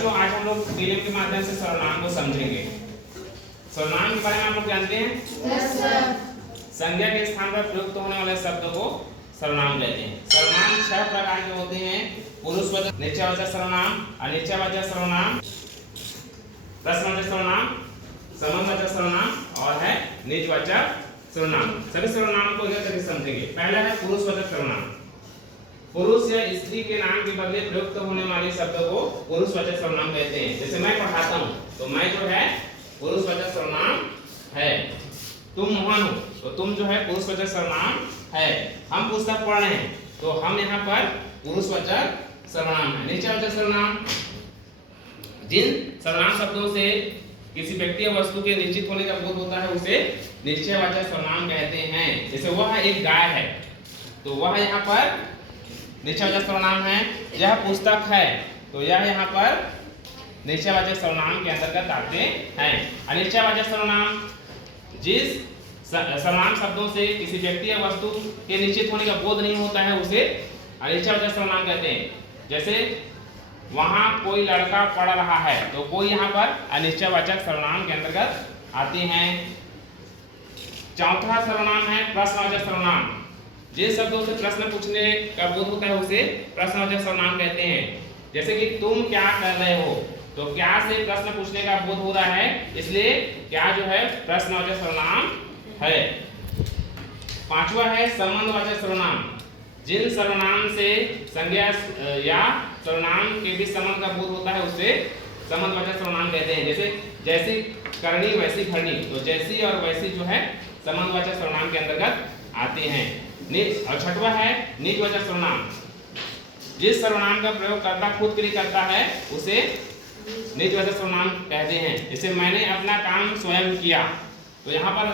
बच्चों आज हम लोग फिल्म के माध्यम से सर्वनाम को समझेंगे। सर्वनाम के बारे में आप लोग जानते हैं? Yes sir. संज्ञा के स्थान पर प्रयुक्त होने वाले शब्द को सर्वनाम कहते हैं। सर्वनाम 6 प्रकार के होते हैं। पुरुषवाचक, निश्चयवाचक सर्वनाम, अनिश्चयवाचक सर्वनाम, प्रश्नवाचक सर्वनाम, संबंधवाचक सर्वनाम और है निजवाचक सर्वनाम। सभी सर्वनाम को एक तरीके से समझेंगे। पहला है पुरुषवाचक सर्वनाम। पुरुष या स्त्री के नाम के बदले प्रयुक्त होने वाले शब्द को पुरुषवाचक सर्वनाम कहते हैं। जैसे मैं पढ़ाता हूँ तो मैं जो है पुरुषवाचक सर्वनाम है। तुम मोहन हो तो तुम जो है पुरुषवाचक सर्वनाम है। हम पुस्तक पढ़ रहे हैं तो हम यहाँ पर पुरुषवाचक सर्वनाम है। निश्चयवाचक सर्वनाम, जिन सर्वनाम शब्दों से किसी व्यक्ति या वस्तु के निश्चित होने का बोध होता है उसे निश्चयवाचक सर्वनाम कहते हैं। जैसे वह एक गाय है तो वह यहाँ पर निश्चयवाचक सर्वनाम है। यह पुस्तक है तो यह यहाँ पर निश्चयवाचक सर्वनाम के अंतर्गत आते हैं। अनिश्चयवाचक सर्वनाम, जिस सर्वनाम शब्दों से किसी व्यक्ति या वस्तु के निश्चित होने का बोध नहीं होता है उसे अनिश्चयवाचक सर्वनाम कहते हैं। जैसे वहां कोई लड़का पढ़ रहा है तो कोई यहाँ पर अनिश्चयवाचक सर्वनाम के अंतर्गत आते हैं। चौथा सर्वनाम है प्रश्नवाचक सर्वनाम। जिन शब्दों से प्रश्न पूछने का बोध होता है उसे प्रश्नवाचक सर्वनाम कहते हैं। जैसे कि तुम क्या कर रहे हो तो क्या से प्रश्न पूछने का बोध हो रहा है, इसलिए क्या जो है प्रश्नवाचक सर्वनाम है। पांचवा है संबंधवाचक सर्वनाम। जिन सर्वनाम से संज्ञा या सर्वनाम के बीच संबंध का बोध होता है उसे संबंधवाचक सर्वनाम कहते हैं। जैसे जैसी करनी वैसी भरनी तो जैसी और वैसी जो है संबंधवाचक सर्वनाम के अंतर्गत आते हैं। और छठवा है निजवाचक सर्वनाम। जिस सर्वनाम का प्रयोग कर्ता खुद के लिए करता है उसे निजवाचक सर्वनाम कहते हैं। जैसे मैंने अपना काम स्वयं किया तो यहाँ पर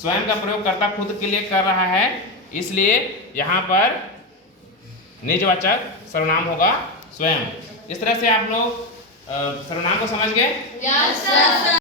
स्वयं का प्रयोग कर्ता खुद के लिए कर रहा है, इसलिए यहाँ पर निजवाचक सर्वनाम होगा स्वयं। इस तरह से आप लोग सर्वनाम को समझ गए? Yes sir.